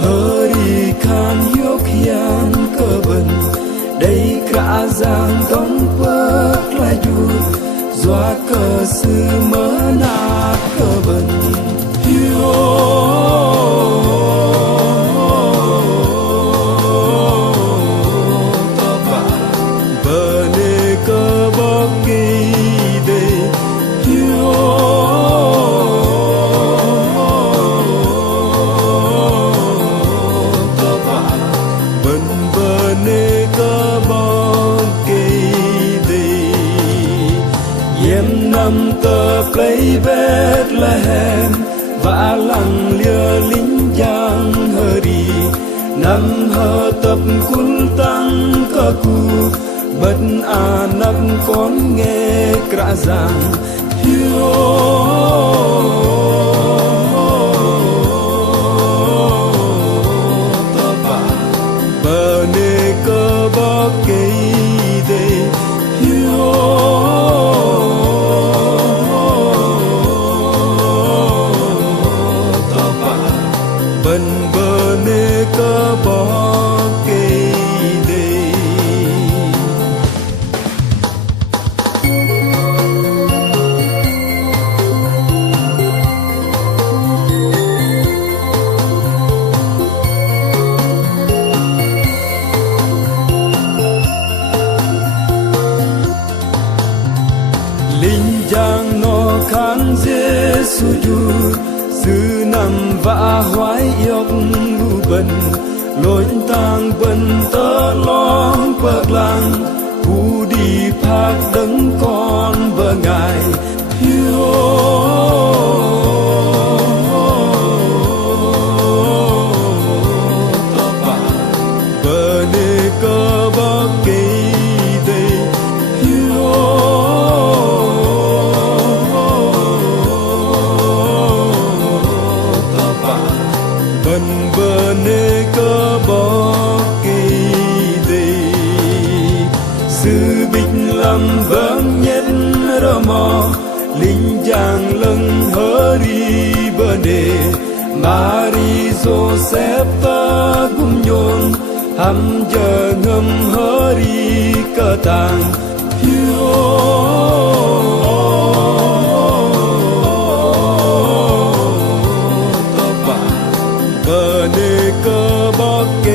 Hari khan yok hian cơ bần đây cả giang tông phước lai du doa cơ sư mơ na cơ bần năm tờ play Bethlehem và lăng lừa lính giang hơ đi năm hơ tập cún tăng cơ cu bất à năm con nghe cả giang hiu bờ nê cơ bó cây đây bần bờ nê cơ bó cây đây linh giang nó khăn Giêsu du sư nằm vã hoái yốc lu bần lối tang bần tơ lon bờ làng khu đi phác đấng con bờ ngài hiu bờ nê cơ bó cây đây bần bờ nê cơ bó cây đây sư bích lâm vâng nhất rơ mò linh giang lưng hơ đi bờ nê Mari Joseph ta cũng nhôn hăm giờ ngâm hơ đi cơ tàng bờ nê cơ bó cây